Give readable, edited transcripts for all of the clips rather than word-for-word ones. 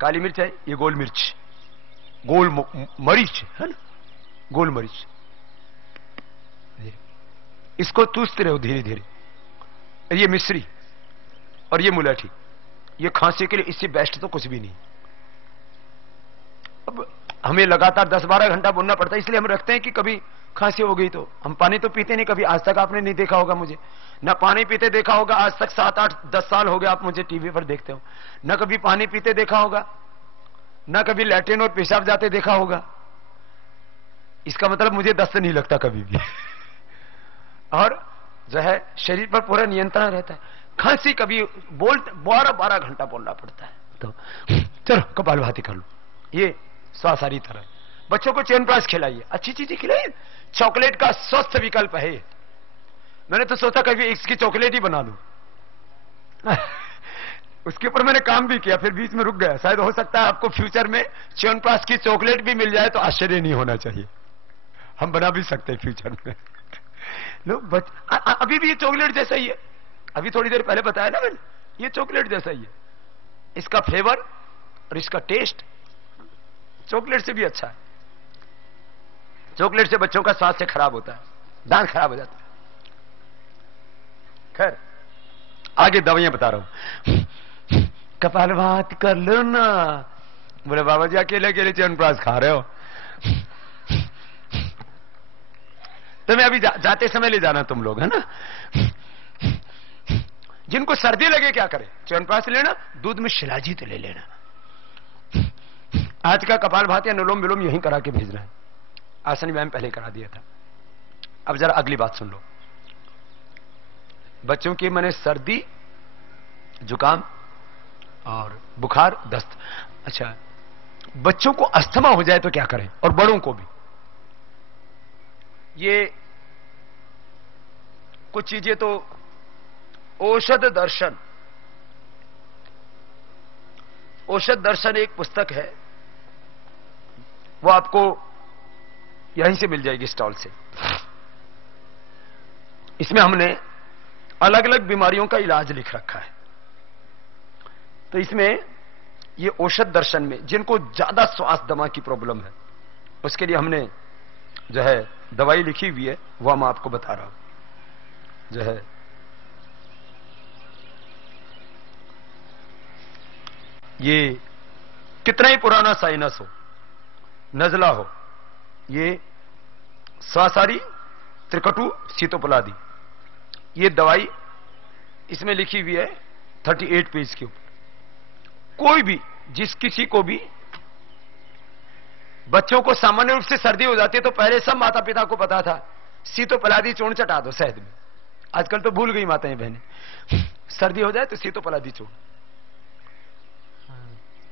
काली मिर्च है, ये गोल मिर्च, गोल मरीच है ना, गोल मरीच। इसको चूसते रहो धीरे धीरे। ये मिश्री और ये मुलैठी, ये खांसी के लिए इससे बेस्ट तो कुछ भी नहीं। अब हमें लगातार 10-12 घंटा बोलना पड़ता है, इसलिए हम रखते हैं कि कभी खांसी हो गई तो। हम पानी तो पीते नहीं कभी, आज तक आपने नहीं देखा होगा मुझे, ना पानी पीते देखा होगा आज तक। 7-8-10 साल हो गए आप मुझे टीवी पर देखते हो, ना कभी पानी पीते देखा होगा, ना कभी लैट्रिन और पेशाब जाते देखा होगा। इसका मतलब मुझे दस्त नहीं लगता कभी भी और जो है शरीर पर पूरा नियंत्रण रहता है। खांसी कभी 12-12 घंटा बोलना पड़ता है। तो चलो कपालभाति कर लो, ये स्वासारी तरह। बच्चों को च्यवनप्राश खिलाइए, अच्छी चीजें खिलाइए। चॉकलेट का स्वस्थ विकल्प है। मैंने तो सोचा कभी इसकी चॉकलेट ही बना लूं उसके ऊपर मैंने काम भी किया, फिर बीच में रुक गया। शायद हो सकता है आपको फ्यूचर में च्यवनप्राश की चॉकलेट भी मिल जाए तो आश्चर्य नहीं होना चाहिए, हम बना भी सकते हैं फ्यूचर में लोग। अभी भी ये चॉकलेट जैसा ही है, अभी थोड़ी देर पहले बताया ना मैंने, ये चॉकलेट जैसा ही है। इसका फ्लेवर और इसका टेस्ट चॉकलेट से भी अच्छा है। चॉकलेट से बच्चों का स्वास्थ्य खराब होता है, दांत खराब हो जाता है। खैर आगे दवाइयां बता रहा हूं। कपालभाति कर लो ना। बोले बाबा जी अकेले अकेले च्यवनप्राश खा रहे हो तो मैं अभी जाते समय ले जाना तुम लोग, है ना। जिनको सर्दी लगे क्या करें, च्यवनप्राश लेना, दूध में शिलाजीत ले लेना। आज का कपालभाति अनुलोम विलोम यहीं करा के भेजना है, आसन व्यायाम पहले करा दिया था। अब जरा अगली बात सुन लो। बच्चों की मैंने सर्दी, जुकाम और बुखार, दस्त। अच्छा, बच्चों को अस्थमा हो जाए तो क्या करें, और बड़ों को भी। ये कुछ चीजें तो औषध दर्शन, औषध दर्शन एक पुस्तक है, वो आपको यहीं से मिल जाएगी स्टॉल से। इसमें हमने अलग अलग बीमारियों का इलाज लिख रखा है। तो इसमें ये औषध दर्शन में जिनको ज्यादा श्वास दमा की प्रॉब्लम है उसके लिए हमने जो है दवाई लिखी हुई है, वो मैं आपको बता रहा हूं। जो है ये कितना ही पुराना साइनस हो, नजला हो, ये स्वासारी, त्रिकटु, सीतोपलादी, ये दवाई इसमें लिखी हुई है 38 पेज के ऊपर। कोई भी किसी को भी बच्चों को सामान्य रूप से सर्दी हो जाती है तो पहले सब माता पिता को पता था सीतोपलादी चूर्ण चटा दो शहद में। आजकल तो भूल गई माताएं बहनें, सर्दी हो जाए तो सीतोपलादी चूर्ण,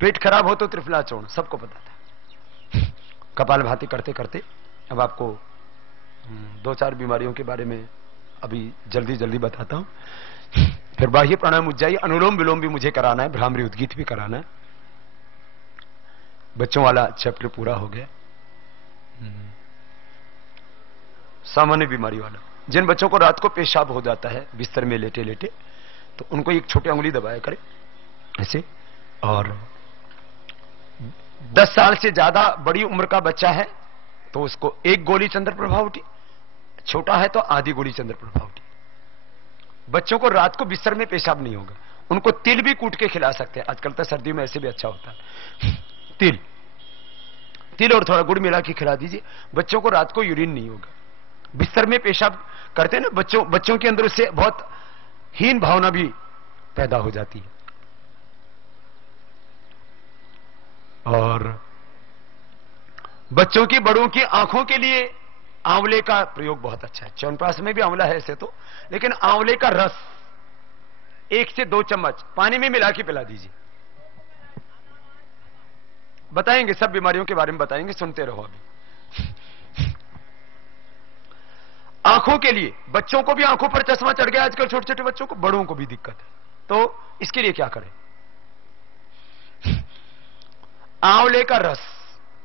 पेट खराब हो तो त्रिफला चूर्ण, सबको पता था। कपालभाति करते करते अब आपको 2-4 बीमारियों के बारे में अभी जल्दी जल्दी बताता हूं। फिर बाह्य प्राणायाम, उज्जाई, अनुलोम विलोम भी मुझे कराना है, भ्रामरी उद्गीत भी कराना है। बच्चों वाला चैप्टर पूरा हो गया। सामान्य बीमारी वाला, जिन बच्चों को रात को पेशाब हो जाता है बिस्तर में लेटे लेटे, तो उनको एक छोटी अंगुली दबाया करें ऐसे। और 10 साल से ज्यादा बड़ी उम्र का बच्चा है तो उसको 1 गोली चंद्र प्रभावटी, छोटा है तो आधी गोली चंद्र प्रभावटी। बच्चों को रात को बिस्तर में पेशाब नहीं होगा, उनको तिल भी कूट के खिला सकते हैं, आजकल तो सर्दियों में ऐसे भी अच्छा होता है। तिल और थोड़ा गुड़ मिला के खिला दीजिए, बच्चों को रात को यूरिन नहीं होगा। बिस्तर में पेशाब करते हैं ना बच्चों के अंदर, उससे बहुत हीन भावना भी पैदा हो जाती है। और बच्चों की, बड़ों की आंखों के लिए आंवले का प्रयोग बहुत अच्छा है। च्यवनप्राश में भी आंवला है ऐसे तो, लेकिन आंवले का रस 1 से 2 चम्मच पानी में मिला के पिला दीजिए। बताएंगे, सब बीमारियों के बारे में बताएंगे, सुनते रहो। अभी आंखों के लिए, बच्चों को भी आंखों पर चश्मा चढ़ गया आजकल, छोटे छोटे बच्चों को, बड़ों को भी दिक्कत है, तो इसके लिए क्या करें। आंवले का रस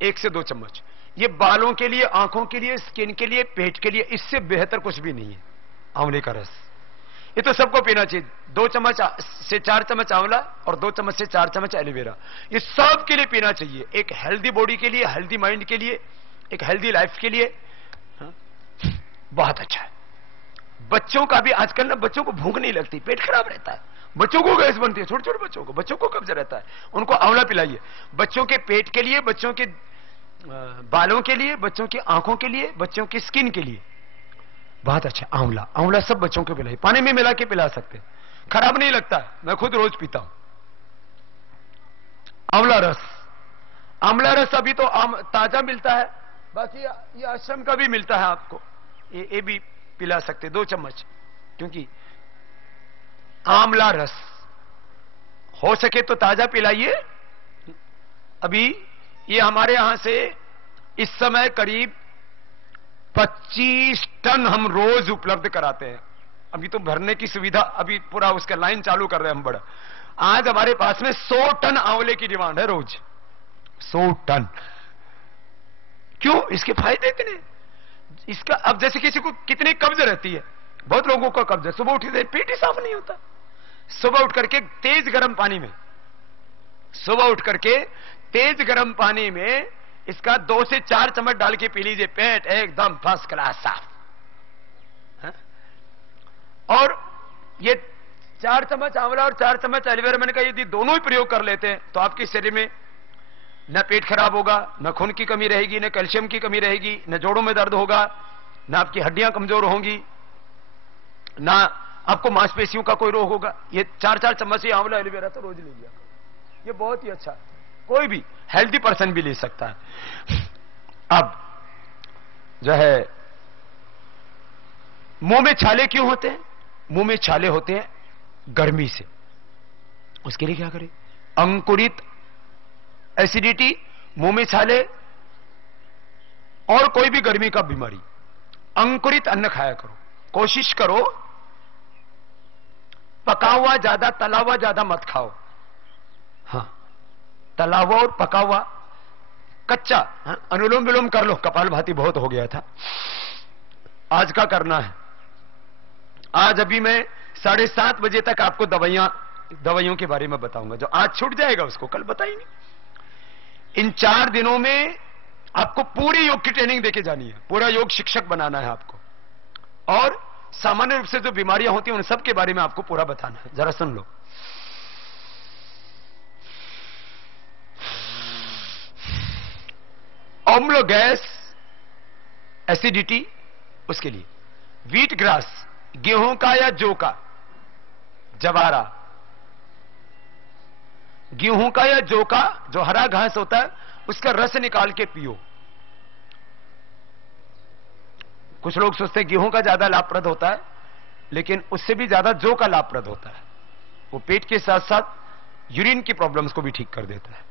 1 से 2 चम्मच, ये बालों के लिए, आंखों के लिए, स्किन के लिए, पेट के लिए, इससे बेहतर कुछ भी नहीं है आंवले का रस। ये तो सबको पीना चाहिए। 2 चम्मच से 4 चम्मच आंवला और 2 चम्मच से 4 चम्मच एलोवेरा, ये सब के लिए पीना चाहिए। एक हेल्दी बॉडी के लिए, हेल्दी माइंड के लिए, एक हेल्दी लाइफ के लिए बहुत अच्छा है। बच्चों का भी आजकल ना, बच्चों को भूख नहीं लगती, पेट खराब रहता है, बच्चों को गैस बनती है, छोटे छोटे बच्चों को कब्ज रहता है, उनको आंवला पिलाइए। बच्चों के पेट के लिए, बच्चों के बालों के लिए, बच्चों की आंखों के लिए, बच्चों की स्किन के लिए बहुत अच्छा आंवला। आंवला सब बच्चों को पिलाइए, पानी में मिला के पिला सकते हैं, खराब नहीं लगता है, मैं खुद रोज पीता हूं। आंवला रस, आंवला रस अभी तो ताजा मिलता है, बाकी ये आश्रम का भी मिलता है आपको, ये भी पिला सकते 2 चम्मच, क्योंकि आंवला रस हो सके तो ताजा पिलाइए। अभी ये हमारे यहां से इस समय करीब 25 टन हम रोज उपलब्ध कराते हैं। अभी तो भरने की सुविधा, अभी पूरा उसका लाइन चालू कर रहे हैं हम बड़ा। आज हमारे पास में 100 टन आंवले की डिमांड है रोज, 100 टन। क्यों? इसके फायदे इतने। इसका अब जैसे किसी को कितनी कब्ज रहती है, बहुत लोगों को कब्ज है, सुबह उठते पेट ही साफ नहीं होता। सुबह उठ करके तेज गर्म पानी में, सुबह उठ करके तेज गर्म पानी में इसका 2 से 4 चम्मच डाल के पी लीजिए, पेट एकदम फर्स्ट क्लास साफ। और ये 4 चम्मच आंवला और 4 चम्मच एलोवेरा, मैंने कहा यदि दोनों ही प्रयोग कर लेते हैं तो आपके शरीर में न पेट खराब होगा, न खून की कमी रहेगी, न कैल्शियम की कमी रहेगी, न जोड़ों में दर्द होगा, न आपकी हड्डियां कमजोर होंगी, न आपको मांसपेशियों का कोई रोग होगा। ये 4-4 चम्मच ही आंवला एलोवेरा तो रोज ले लिया, ये बहुत ही अच्छा है, कोई भी हेल्दी पर्सन भी ले सकता है। अब जो है, मुंह में छाले क्यों होते हैं? मुंह में छाले होते हैं गर्मी से, उसके लिए क्या करें? अंकुरित एसिडिटी, मुंह में छाले और कोई भी गर्मी का बीमारी, अंकुरित अन्न खाया करो। कोशिश करो पका हुआ ज्यादा, तला हुआ ज्यादा मत खाओ। हाँ, तला हुआ और पका हुआ, कच्चा अनुलोम विलोम कर लो, कपालभाति बहुत हो गया था, आज का करना है। आज अभी मैं 7:30 बजे तक आपको दवाइयों के बारे में बताऊंगा, जो आज छूट जाएगा उसको कल बताएंगे। इन 4 दिनों में आपको पूरी योग की ट्रेनिंग देके जानी है, पूरा योग शिक्षक बनाना है आपको, और सामान्य रूप से जो बीमारियां होती हैं उन सब के बारे में आपको पूरा बताना है। जरा सुन लो। अम्ल गैस, एसिडिटी, उसके लिए व्हीट ग्रास, गेहूं का या जौ का, जवारा, गेहूं का या जौ का जो हरा घास होता है उसका रस निकाल के पियो। कुछ लोग सोचते हैं गेहूं का ज्यादा लाभप्रद होता है, लेकिन उससे भी ज्यादा जौ का लाभप्रद होता है। वो पेट के साथ साथ यूरिन की प्रॉब्लम्स को भी ठीक कर देता है।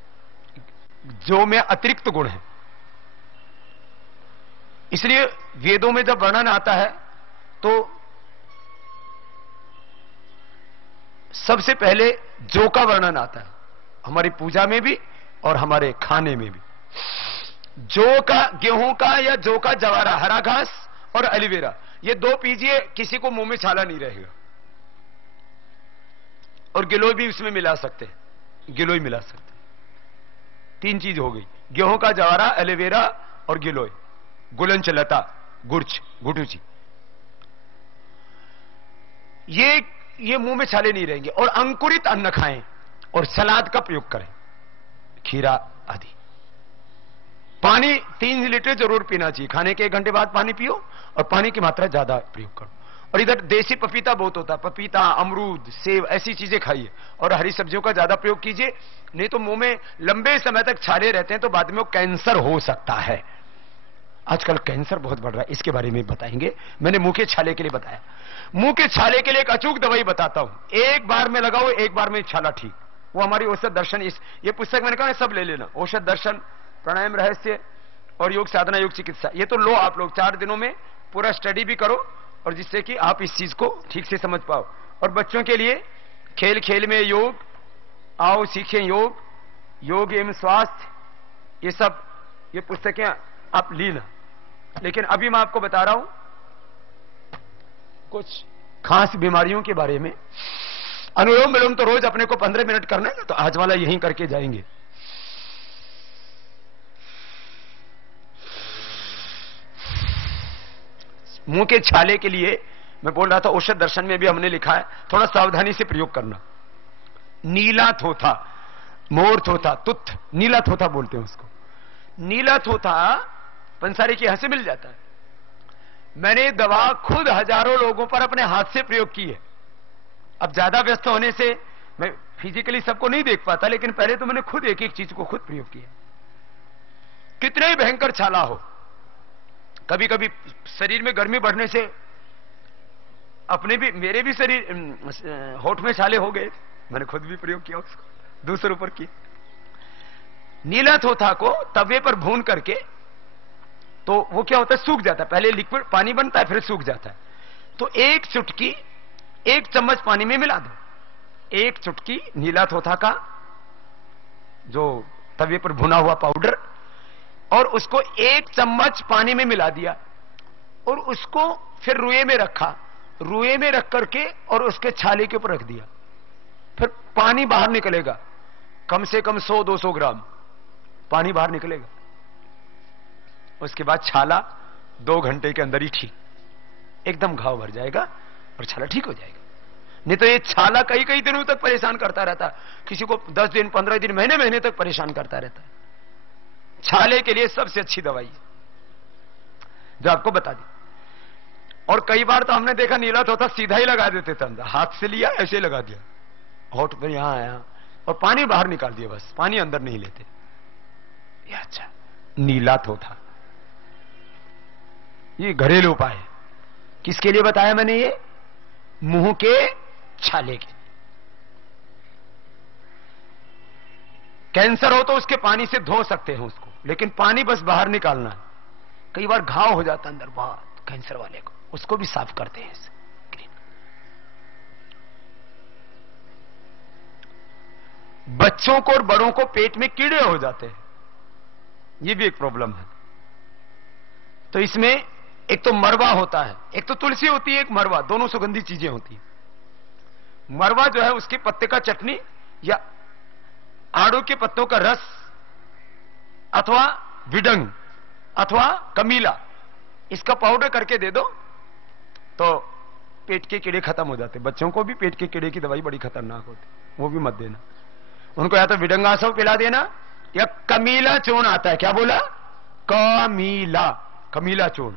जौ में अतिरिक्त गुण है, इसलिए वेदों में जब वर्णन आता है तो सबसे पहले जौ का वर्णन आता है, हमारी पूजा में भी और हमारे खाने में भी। जौ का, गेहूं का या जौ का जवारा, हरा घास और एलोवेरा, ये 2 पीजिए, किसी को मुंह में छाला नहीं रहेगा। और गिलोय भी उसमें मिला सकते हैं, गिलोय मिला सकते हैं। 3 चीज हो गई, गेहूं का जवारा, एलोवेरा और गिलोय, गुलंच लता, गुर्च, गुटूची, ये मुंह में छाले नहीं रहेंगे। और अंकुरित अन्न खाएं और सलाद का प्रयोग करें, खीरा आदि। पानी 3 लीटर जरूर पीना चाहिए, खाने के 1 घंटे बाद पानी पियो और पानी की मात्रा ज्यादा प्रयोग करो। और इधर देसी पपीता बहुत होता है, पपीता, अमरूद, सेब, ऐसी चीजें खाइए और हरी सब्जियों का ज्यादा प्रयोग कीजिए, नहीं तो मुंह में लंबे समय तक छाले रहते हैं तो बाद में वो कैंसर हो सकता है। आजकल कैंसर बहुत बढ़ रहा है, इसके बारे में बताएंगे। मैंने मुंह के छाले के लिए बताया। मुंह के छाले के लिए एक अचूक दवाई बताता हूं, 1 बार में लगाओ, 1 बार में छाला ठीक। वो हमारी औषध दर्शन, ये पुस्तक मैंने कहा सब ले लेना, औषध दर्शन, प्राणायाम रहस्य और योग साधना, योग चिकित्सा, ये तो लो आप लोग 4 दिनों में पूरा स्टडी भी करो, और जिससे कि आप इस चीज को ठीक से समझ पाओ। और बच्चों के लिए खेल खेल में योग, आओ सीखें योग, योग एवं स्वास्थ्य, ये सब ये पुस्तकें आप लीना। लेकिन अभी मैं आपको बता रहा हूं कुछ खास बीमारियों के बारे में। अनुलोम विलोम तो रोज अपने को 15 मिनट करना है ना, तो आज वाला यहीं करके जाएंगे। मुंह के छाले के लिए मैं बोल रहा था, औषध दर्शन में भी हमने लिखा है, थोड़ा सावधानी से प्रयोग करना। नीला थोथा, मोर थोथा, तुत्थ, नीला थोथा बोलते हैं उसको। नीला थोथा पंसारी के यहां से मिल जाता है। मैंने दवा खुद हजारों लोगों पर अपने हाथ से प्रयोग की है। अब ज्यादा व्यस्त होने से मैं फिजिकली सबको नहीं देख पाता, लेकिन पहले तो मैंने खुद एक एक चीज को खुद प्रयोग किया। कितने ही भयंकर छाला हो, कभी कभी शरीर में गर्मी बढ़ने से अपने भी, मेरे भी शरीर होठ में छाले हो गए, मैंने खुद भी प्रयोग किया उसको, दूसरों पर किया। नीला थोथा को तवे पर भून करके, तो वो क्या होता है, सूख जाता है। पहले लिक्विड पानी बनता है, फिर सूख जाता है। तो एक चुटकी, एक चम्मच पानी में मिला दो, एक चुटकी नीला थोथा का जो तवे पर भुना हुआ पाउडर, और उसको एक चम्मच पानी में मिला दिया, और उसको फिर रुए में रखा, रुए में रख करके और उसके छाले के ऊपर रख दिया। फिर पानी बाहर निकलेगा, कम से कम 100-200 ग्राम पानी बाहर निकलेगा। उसके बाद छाला 2 घंटे के अंदर ही ठीक, एकदम घाव भर जाएगा और छाला ठीक हो जाएगा। नहीं तो ये छाला कई कई दिनों तक परेशान करता रहता, किसी को 10 दिन, 15 दिन, महीने महीने तक परेशान करता रहता है। छाले के लिए सबसे अच्छी दवाई है जो आपको बता दी। और कई बार तो हमने देखा नीला थोथा सीधा ही लगा देते थे अंदर, हाथ से लिया ऐसे ही लगा दिया, होठ पर यहां आया और पानी बाहर निकाल दिया, बस पानी अंदर नहीं लेते। ये अच्छा नीला थोथा, ये घरेलू उपाय है। किसके लिए बताया मैंने ये? मुंह के छाले के। कैंसर हो तो उसके पानी से धो सकते हैं उसको, लेकिन पानी बस बाहर निकालना है। कई बार घाव हो जाता अंदर बहुत कैंसर वाले को, उसको भी साफ करते हैं इससे। बच्चों को और बड़ों को पेट में कीड़े हो जाते हैं, ये भी एक प्रॉब्लम है। तो इसमें एक तो मरवा होता है, एक तो तुलसी होती है, एक मरवा, दोनों सुगंधी चीजें होती हैं। मरवा जो है उसके पत्ते का चटनी या आड़ू के पत्तों का रस अथवा विडंग अथवा कमीला, इसका पाउडर करके दे दो तो पेट के कीड़े खत्म हो जाते। बच्चों को भी पेट के कीड़े की दवाई बड़ी खतरनाक होती, वो भी मत देना उनको। या तो विडंगासव पिला देना या कमीला चूर्ण आता है, क्या बोला? कमीला, कमीला चूर्ण,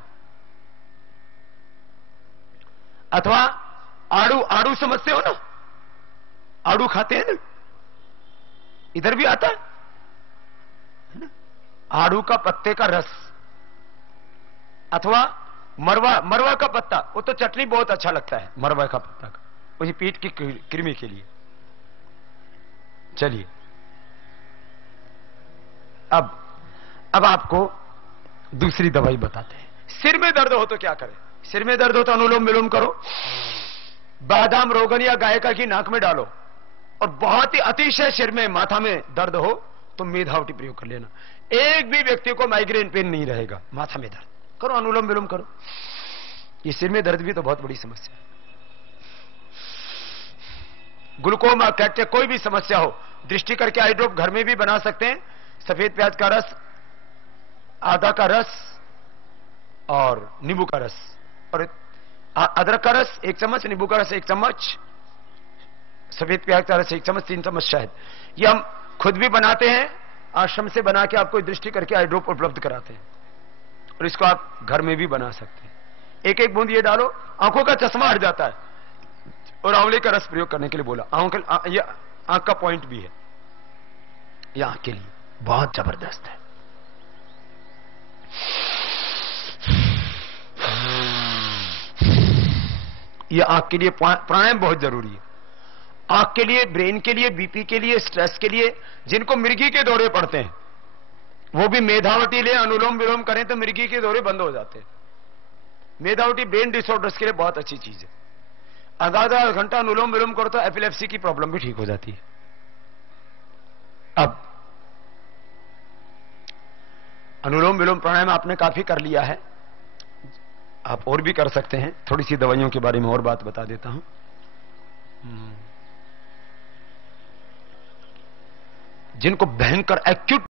अथवा आड़ू, आड़ू समझते हो ना, आड़ू खाते हैं ना, इधर भी आता है ना, आड़ू का पत्ते का रस अथवा मरवा, मरवा का पत्ता, वो तो चटनी बहुत अच्छा लगता है मरवा का पत्ता का, वही पेट की कृमि के लिए। चलिए अब आपको दूसरी दवाई बताते हैं। सिर में दर्द हो तो क्या करें? सिर में दर्द हो तो अनुलोम विलोम करो, बादाम रोगन या गाय का घी नाक में डालो, और बहुत ही अतिशय सिर में, माथा में दर्द हो तो मेधावटी प्रयोग कर लेना। एक भी व्यक्ति को माइग्रेन पेन नहीं रहेगा, माथा में दर्द करो, अनुलोम विलोम करो। ये सिर में दर्द भी तो बहुत बड़ी समस्या है। ग्लूकोमा, कैंसर, कोई भी समस्या हो, दृष्टि करके आई ड्रॉप घर में भी बना सकते हैं। सफेद प्याज का रस, आदा का रस और नींबू का रस, और अदरक का रस 1 चम्मच, नींबू का रस 1 चम्मच, सफेद प्याज का रस 1 चम्मच, 3 चम्मच शहद। ये हम खुद भी बनाते हैं, आश्रम से बना के आपको दृष्टि करके आई ड्रॉप उपलब्ध कराते हैं, और इसको आप घर में भी बना सकते हैं। 1-1 बूंद ये डालो, आंखों का चश्मा हट जाता है। और आंवले का रस प्रयोग करने के लिए बोला, ये आंख का पॉइंट भी है, ये आंख के लिए बहुत जबरदस्त है। ये आंख के लिए प्राणायाम बहुत जरूरी है। आंख के लिए, ब्रेन के लिए, बीपी के लिए, स्ट्रेस के लिए, जिनको मिर्गी के दौरे पड़ते हैं वो भी मेधावटी ले, अनुलोम विलोम करें तो मिर्गी के दौरे बंद हो जाते हैं। मेधावटी ब्रेन डिसऑर्डर्स के लिए बहुत अच्छी चीज है। आधा घंटा अनुलोम विलोम करो तो एपिलेप्सी की प्रॉब्लम भी ठीक हो जाती है। अब अनुलोम विलोम प्राणायाम आपने काफी कर लिया है। आप और भी कर सकते हैं। थोड़ी सी दवाइयों के बारे में और बात बता देता हूं। जिनको भयंकर एक्यूट